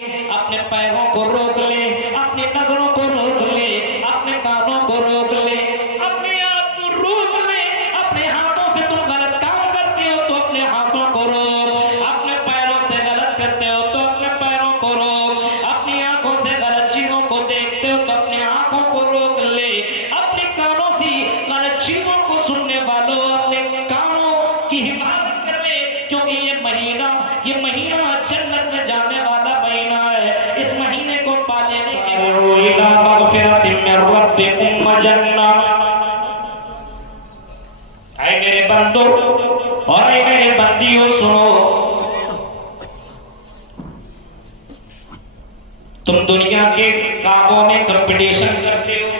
अपने पैरों को रोक ले, अपनी नजरों को रोक ले, अपने कानों को रोक ले, अपने आप को रोक ले। अपने हाथों से तुम गलत काम करते हो तो अपने हाथों को रोक, अपने पैरों से गलत करते हो तो अपने पैरों को रोक, अपनी आंखों से गलत चीजों को देखते हो तो अपनी आंखों को रोक ले, अपने कानों से गलत चीजों को सुनने वालों अपने कानों की हिफाजत कर ले, क्योंकि ये महीना जन्नत में जाने वाला महीना है। इस महीने को पाने के आए मेरे बंदो और आए मेरे बंदियों, सुनो, तुम दुनिया के कामों में कंपटीशन करते हो,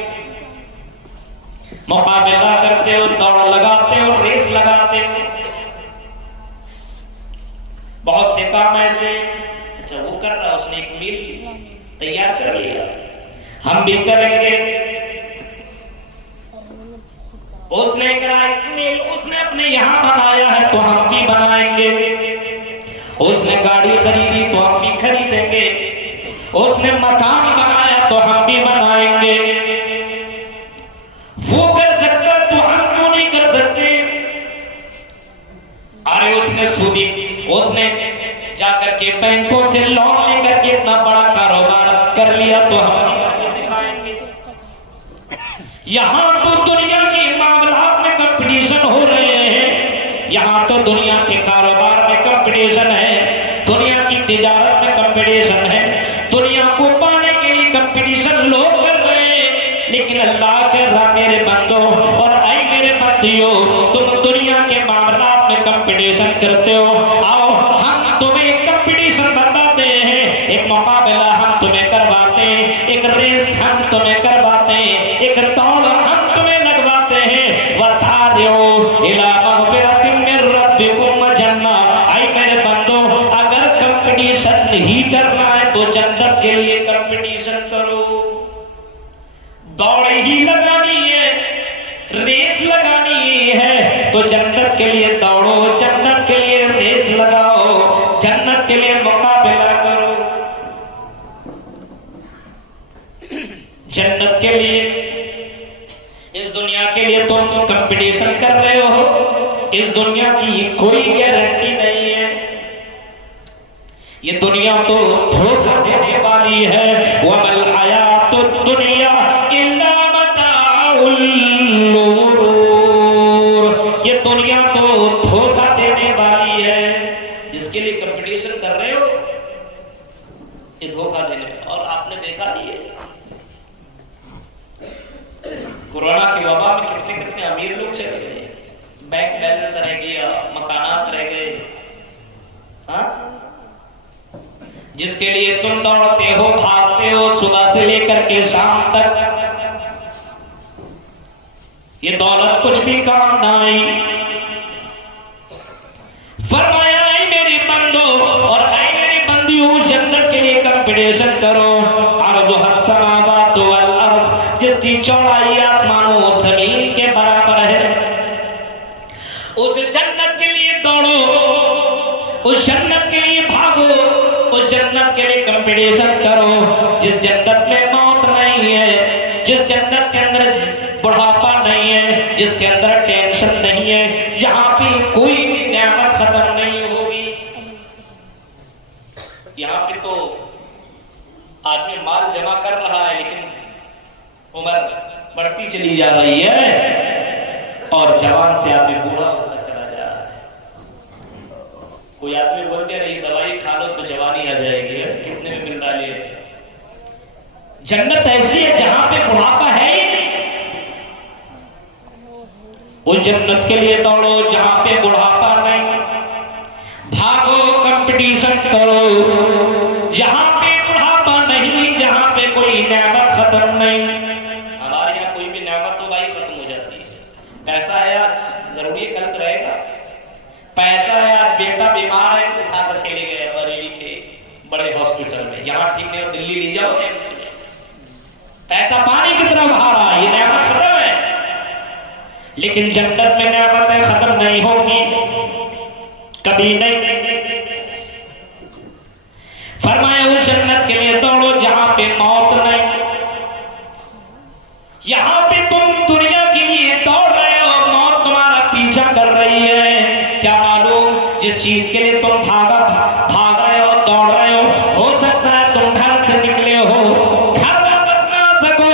मुकाबला करते हो, दौड़ लगाते हो, रेस लगाते हो। बहुत से काम ऐसे, अच्छा वो कर रहा, उसने एक मील तैयार कर लिया, हम भी करेंगे। उसने एक राइस मिल उसने अपने यहां बनाया है तो हम भी बनाएंगे। उसने गाड़ी खरीदी तो हम भी खरीदेंगे। उसने मकान बनाया तो हम भी बनाएंगे। वो कर सकता तो हम क्यों नहीं कर सकते? अरे उसने जाकर के बैंकों से लोन लेकर के इतना बड़ा कारोबार कर लिया तो हम करके दिखाएंगे। यहां तो दुनिया के मामलात में कंपटीशन हो रहे हैं, यहां तो दुनिया के कारोबार में कंपटीशन है, दुनिया की तिजारत में कंपटीशन है, दुनिया को पाने के लिए कंपटीशन लोग कर रहे हैं। लेकिन अल्लाह के रहा मेरे बंदो और आई मेरे बंदियों, तुम दुनिया के मामलात में कंपटीशन करते हो। आओ हम तुम्हें एक कंपटीशन बताते हैं, एक मुकाबला हम तुम्हें करवाते हैं, एक रेस हम तुम्हें करवाते हैं, एक दौड़ हम तुम्हें लगवाते हैं। वसारिओ इला मग़फ़िरतिन मिन रब्बिकुम जन्नह। आई मेरे बंदो, अगर कंपटीशन ही करना है तो जन्नत के लिए कंपटीशन करो। दौड़ ही लगानी है, रेस लगानी है तो जन्नत के लिए दौड़ो, जन्नत के लिए रेस लगाओ, जन्नत के लिए मुकाबला करो। जन्नत के लिए, इस दुनिया के लिए तुम कंपटीशन कर रहे हो, इस दुनिया की कोई गारंटी नहीं है। ये दुनिया तो धोखा देने वाली है। वमल हयातुद दुनिया इल्ला मताउल गुरूर। ये दुनिया तो धोखा देने वाली है। जिसके लिए कंपटीशन कर रहे हो ये धोखा देने। और आपने देखा नहीं है कोरोना की वबा में कितने कितने अमीर लोग चले गए, बैंक बैलेंस रह गया, मकानात रह गए। हाँ, जिसके लिए तुम दौड़ते हो, भागते हो सुबह से लेकर के शाम तक, ये दौलत कुछ भी काम ना आई। फरमाया आई मेरे बंदो और आई मेरी बंदियों, जन्नत के लिए कंपटीशन करो। अर्ज़ुहस समावातु वल अर्ज़, जिसकी चौड़ाई आसमानों जमीन के बराबर है, उस जन्नत के लिए दौड़ो, उस जन्नत के लिए भागो, उस जन्नत के लिए कंपटीशन करो। जिस जन्नत में मौत नहीं है, जिस जन्नत के अंदर बुढ़ापा नहीं है, जिसके अंदर टेंशन नहीं है, जहां पे कोई भी नेमत खत्म नहीं होगी। यहाँ पे तो आदमी माल जमा कर रहा है लेकिन उम्र बढ़ती चली जा रही है और जवान से आदमी बूढ़ा होता चला जा रहा है। कोई आदमी बोलते रही दवाई खा लो तो जवानी आ जाएगी, कितने में मिल रहा है। जन्नत ऐसी है जहां पे बुढ़ापा है ही नहीं। उस जन्नत के लिए दौड़ो जहां पे बुढ़ापा नहीं, भागो, कंपटीशन करो जहां पे बुढ़ापा नहीं, जहां पे कोई नेमत खत्म नहीं। हमारे यहाँ कोई भी नेमत तो भाई खत्म हो जाती है। पैसा है आज, जरूरी कल तो रहेगा। पैसा है आज, बेटा बीमार है तो उठा करके ले गए बरेली के बड़े हॉस्पिटल में, यहाँ ठीक नहीं हो दिल्ली ले जाओ एम्स में। पैसा पानी की तरह बहा रहा है, ये नेमत खत्म है। लेकिन जन्नत में नेमतें खत्म नहीं होगी, कभी नहीं। फरमाया उस जन्नत चीज के लिए तुम भाग रहे हो, दौड़ रहे हो सकता है तुम घर से निकले हो घर वापस ना आ सको,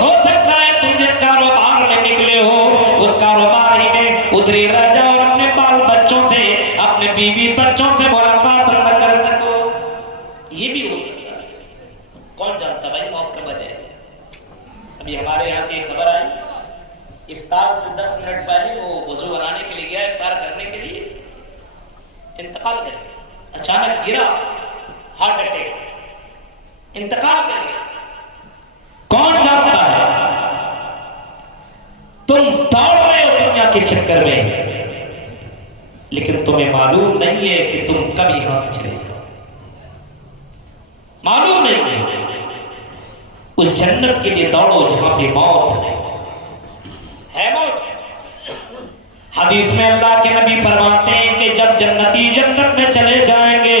हो सकता है तुम जिस कारोबार में निकले हो उस कारोबार ही में उतरे रह जाओ, अपने बाल बच्चों से, अपने बीवी बच्चों से मुलाकात न कर सको। ये भी हो सकता है, कौन जानता भाई मौत कब आ जाए। अभी हमारे यहाँ की खबर आई, इफ्तार से 10 मिनट पहले वो वजू बनाने के लिए गया, इफ्तार करने के लिए, इंतकाल कर गया, अचानक गिरा, हार्ट अटैक, इंतकाल कर गया। कौन जानता है तुम दौड़ रहे हो दुनिया के चक्कर में, लेकिन तुम्हें मालूम नहीं है कि तुम कब यहां से चले जाओ, मालूम नहीं है। उस जन्नत के लिए दौड़ो जहां पे मौत है मौत। हदीस में अल्लाह के नबी फरमाते हैं कि जब जन्नती जन्नत में चले जाएंगे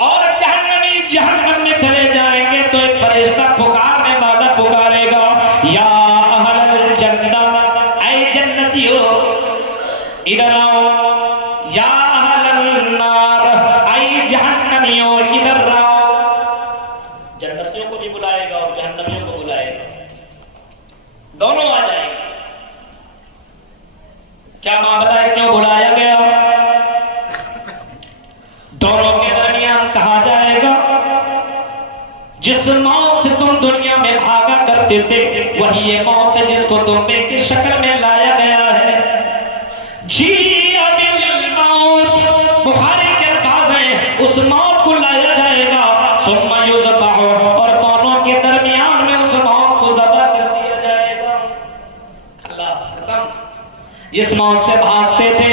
और जहन्नमी जहन्नम में चले जाएंगे तो एक फरिश्ता पुकारने वाला पुकारेगा, या अहलल जन्नत, ऐ जन्नतियों इधर आओ, या अहलल नार, ऐ जहन्नमियों इधर आओ। जन्नतियों को भी बुलाएगा और जहन्नमियों को बुलाएगा, दोनों आ जाएंगे। क्या मामला है, क्यों बुलाया गया? दोनों के दरमियान कहा जाएगा, जिस मौत से तुम दुनिया में भागा करते थे वही ये मौत है जिसको दुम्बे की शक्ल में लाया गया है। जी अबिल मौत, बुखारी के अल्फाज हैं, उस मौत को लाया जाएगा, सुम्मा युज़बहु, और दोनों के दरमियान में उस मौत को ज़बह कर दिया जाएगा। खलास, खत्म। जिस मौत से भागते थे,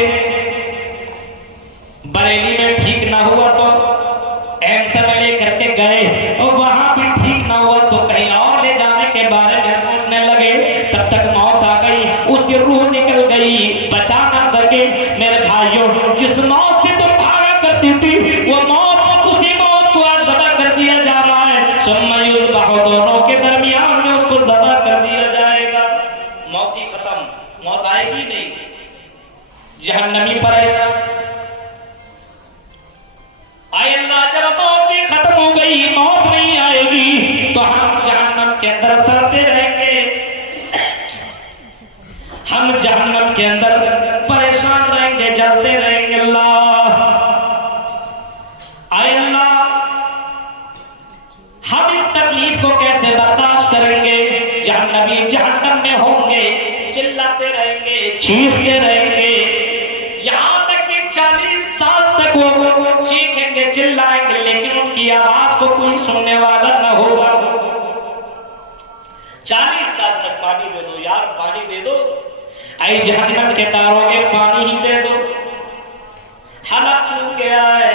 बरेली में ठीक ना हुआ तो एम्स में लेकर के गए और वहां भी ठीक ना हुआ तो कहीं और ले जाने के बारे में सोचने लगे, तब तक मौत आ गई, उसकी रूह निकल गई, बचा ना सके। मेरे भाइयों, जिस मौत से तुम भागा करती थी वो मौत, उसी मौत को आज ज़बह कर दिया जा रहा है। सुम्मा युज़बहु, दोनों के दरमियान में उसको ज़बह कर दिया जाएगा। मौत ही खत्म, मौत आएगी नहीं। जहन्नमी परेशान, आए अल्लाह, जब मौत ही खत्म हो गई, मौत नहीं आएगी तो हम जहन्नम के अंदर सड़ते रहेंगे, हम जहन्नम के अंदर परेशान रहेंगे, जलते रहेंगे। अल्लाह, आए अल्लाह, हम इस तकलीफ को कैसे बर्दाश्त करेंगे? जहन्नमी जहन्नम में होंगे, चिल्लाते रहेंगे, चीखते रहेंगे, यहां तक कि 40 साल तक वो चीखेंगे, चिल्लाएंगे, लेकिन उनकी आवाज को कोई सुनने वाला न होगा। 40 साल तक पानी दे दो यार, पानी दे दो, ऐ जहन्नम के तारोगे पानी ही दे दो। हलक सूख गया है,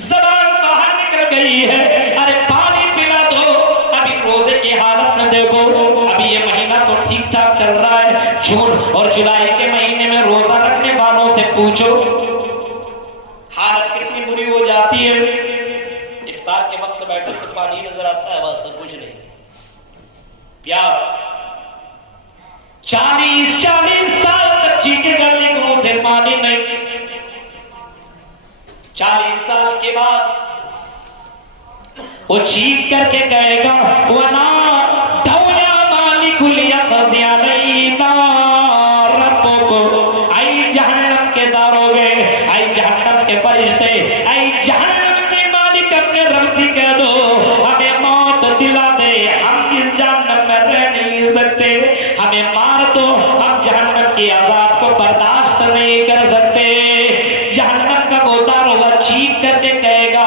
ज़बान बाहर निकल गई है, अरे पानी पिला दो। अभी रोजे की हालत में देखो, अभी ये महीना तो ठीक ठाक चल रहा है, जून और जुलाई के महीने में रोजा रखने वालों से पूछो हालत कितनी बुरी हो जाती है। इफ्तार के वक्त बैठो तो पानी नजर आता है, बस कुछ नहीं, प्यास। 40 साल तक चीखेगा लेकिन उसे पानी नहीं। 40 साल के बाद वो चीख करके कहेगा, वना दौया मालिकुल यखज़िया लैना रब्बुको, आई जहन्नम के दारोगे, आई जहन्नम के फरिश्ते, आई जहन्नम के मालिक, अपने रब से कह दो हमें मौत दिला दे, हम इस जहन्नम में रह नहीं सकते, हमें मार दो, हम जहन्नम की आजाद को बर्दाश्त नहीं कर सकते। जहन्नम का गोदार होगा, चीख करके कहेगा,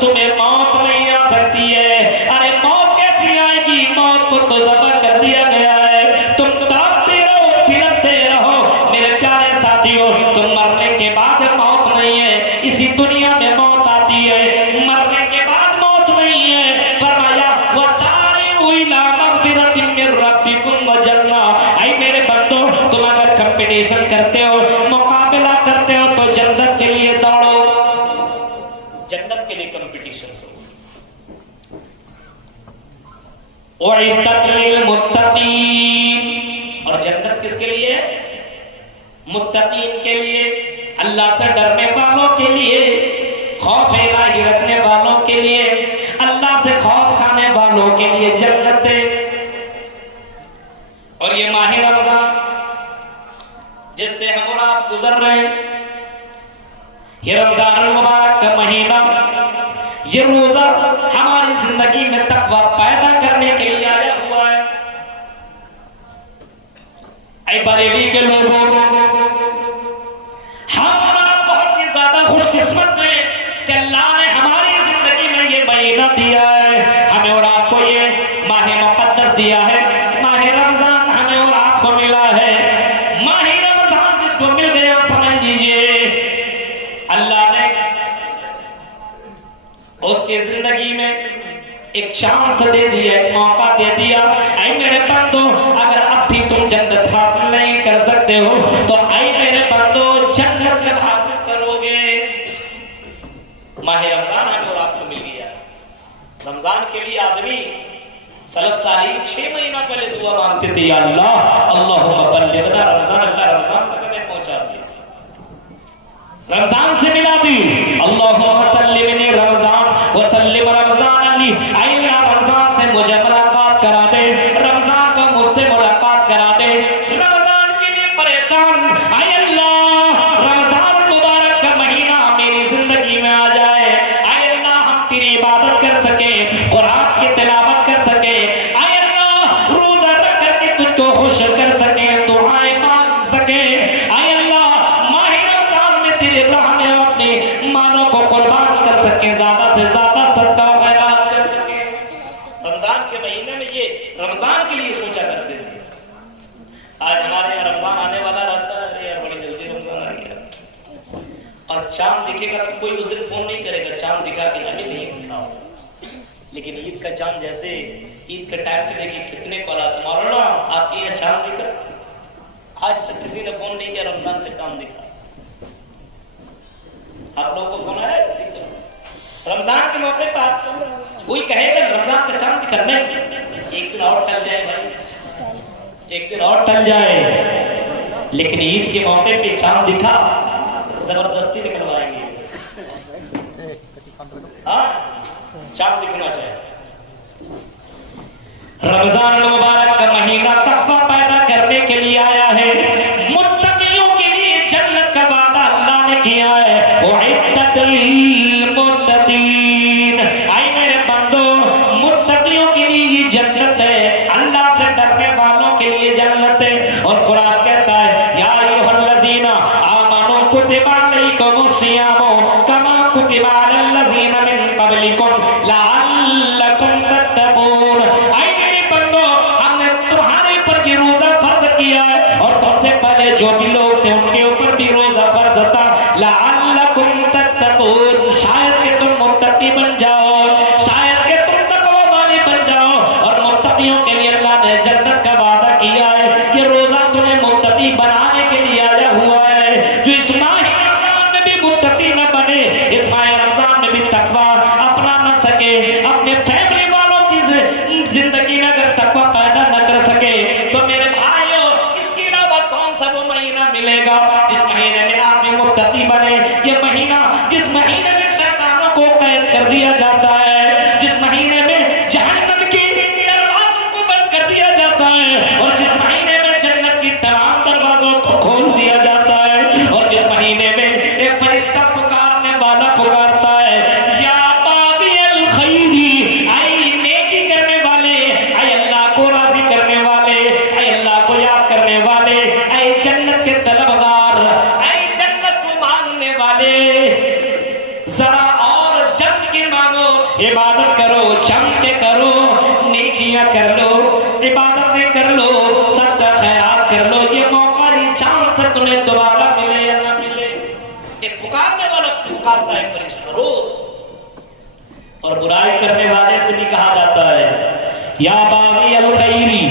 तुम्हें मौत नहीं आ सकती है। अरे मौत कैसी आएगी? मौत को तो ज़बह कर दिया गया है, तुम तड़पते रहो, फिरते रहो। मेरे प्यारे साथियों, तुम मरने के बाद मौत नहीं है, इसी दुनिया में मौत आती है, मरने के बाद मौत नहीं है। फरमाया, वसारिउ इला मग़फ़िरतिन मिन रब्बिकुम व जन्नह। ऐ मेरे बंदो, तुम अगर कंपटीशन करते हो, मुकाबला करते हो तो जन्नत के लिए दौड़ो, जन्नत के लिए कंपटीशन करो। उइद्दत लिल मुत्तकीन, और जन्नत किसके लिए है? मुत्तकीन के लिए, अल्लाह से डरने वालों के लिए, खौफ इलाही रखने वालों के लिए, अल्लाह से खौफ खाने वालों के लिए जन्नत है। और ये माह रमजान जिससे हम और आप गुजर रहे हैं, ये रमजान मुबारक का महीना, ये रोजा हमारी जिंदगी में तकवा पैदा करने के लिए आया हुआ है। ऐ बरेली के लोगों, हम और आप बहुत ही ज्यादा खुशकिस्मत हैं कि अल्लाह ने हमारी जिंदगी में ये महीना दिया है, हमें और आपको ये माह मुक़द्दस दिया है। माह रमजान हमें और आपको मिला है। माह रमजान जिसको मिल गया, समझ लीजिए अल्लाह ने उसकी जिंदगी में एक चांस दे दिया, एक मौका दे दिया। ऐ मेरे बंदो, अगर अब भी तुम जन्नत हासिल नहीं कर सकते हो तो ऐ मेरे बंदो जन्नत जब हासिल करोगे। माह रमजान हमें और आपको मिल गया। रमजान के लिए आदमी सलफ सालीन 6 महीना पहले दुआ मांगते थे, या अल्लाह अल्लाहुम्मा बल्लिगना रमजान, अल्लाह रमजान तक हमें पहुंचा दिया। रमजान से मिला भी, अल्लाहुम्मा सल्लिमनी रमजान व सल्लिम रमजान अली, अल्लाह रमजान से मुझे मुलाकात करा दे, रमजान को मुझसे मुलाकात करा दे। रमजान के लिए परेशान, आय अल्लाह रमजान मुबारक का महीना मेरी जिंदगी में आ जाए। आय अल्लाह हम तेरी इबादत कर सके, कुरान की तिलावत कर सके, आय अल्लाह रोजा रख करके तुझको खुश कर सके, दुआएं मांग सके। आय अल्लाह माह रमजान में तेरे राह में अपने मानों को कुर्बान कर सके, ज्यादा से ज्यादा सदका खैरात कर सके। रमजान के महीने में ये रमजान के लिए सोचा करते थे। आज हमारे यहाँ रमजान आने वाला रहता है, अरे यार बड़ी जल्दी रमजान आ गया, और चांद दिखेगा तो कोई उस दिन फोन नहीं करेगा, चांद दिखा के अभी नहीं दिखाओ। लेकिन ईद का चांद, जैसे ईद के टाइम पे देखिए कितने कॉल आते, मौलाना आपकी यह चांद दिखा, आज तक किसी ने फोन नहीं किया रमजान पे चांद दिखा। आप लोगों को फोन है रमजान के मौके पर? कोई कहेगा रमजान का चांद दिखा नहीं, एक दिन और टल जाए भाई, एक दिन और टल जाए, लेकिन ईद के मौके पे चांद दिखा, जबरदस्ती निकलवाएंगे। हाँ, चांद दिखना चाहिए। रमजान मुबारक का महीना तकवा पैदा करने के लिए आया है, मुत्तकियों के लिए जन्नत का वादा अल्लाह ने किया है। उइद्दत लिल मुत्तकीन, आई मेरे बंदो मुत्तकियों के लिए ये जन्नत है, अल्लाह से डरने वालों के लिए जन्नत है। और कुरान कहता है, या अय्युहल्लज़ीना आमनू कुतिबा अलैकुमुस सियामु कमा कुतिबा अलल लज़ीना मिन क़ब्लिकुम लअल्लकुम तत्तक़ून। आई मेरे बंदो, हमने तुम्हारे ऊपर भी रोजा फर्ज किया है, और तुमसे पहले जो भी लोग थे उनके ऊपर भी रोजा फर्ज था। लअल्लकुम तत्तक़ून, शायद कि तुम मुत्तकी बन जाओ, शायद कि तुम तकवा वाले बन जाओ। और मुत्तकियों के लिए अल्लाह ने जन्नत का वादा किया है। ये रोजा तुम्हें मुत्तकी बनाने के लिए आया हुआ है। जो इस माह रमजान में भी मुत्तकी न बने, इस माह रमजान में भी तकवा अपना न सके, अपने फैमिली वालों की जिंदगी में अगर तकवा पैदा न कर सके, तो मेरे भाइयों इसके अलावा कौन सा वो महीना मिलेगा जिस महीने में आदमी मुत्तकी बने? ये महीना जिस महीने में शैतानों को कैद कर दिया जाता है, जिस महीने में जहन्नम के दरवाजों को बंद कर दिया जाता है, और जिस महीने में जन्नत की तमाम दरवाजों को खोल दिया जाता है, और जिस महीने में एक फरिश्ता पुकारने वाला पुकारता है, या बागियल खैरी, आई नेकी करने वाले, आई अल्लाह को राजी करने वाले, आई अल्लाह को याद करने वाले, आई जन्नत के तलबगार, आई जन्नत को मांगने वाले, जरा और जम के मांगो, इबादत करो, जम के करो, नेकियां कर लो, इबादतें कर लो, सदका खैरात कर लो। ये मौका, ये चांस से तुम्हें दोबारा मिले या ना मिले। एक पुकारने वाला पुकारता है फरिश्ता रोज, और बुराई करने वाले से भी कहा जाता है, या बागियल खैरी,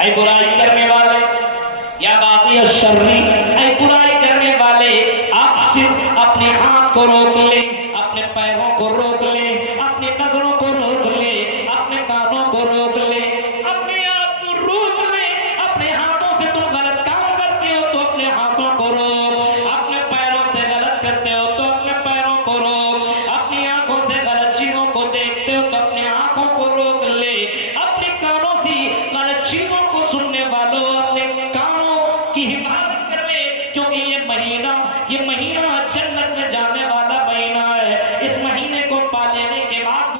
ऐ बुराई करने वाले, या बागियल शर्री, ऐ बुराई करने वाले, आप सिर्फ अपने हाथ को रोक ले, अपने पैरों को रोक ले, अपनी नजरों को रोक ले, अपने कानों को रोक ले, अपने आप को रोक ले। अपने हाथों से तुम गलत काम करते हो तो की हिफाजत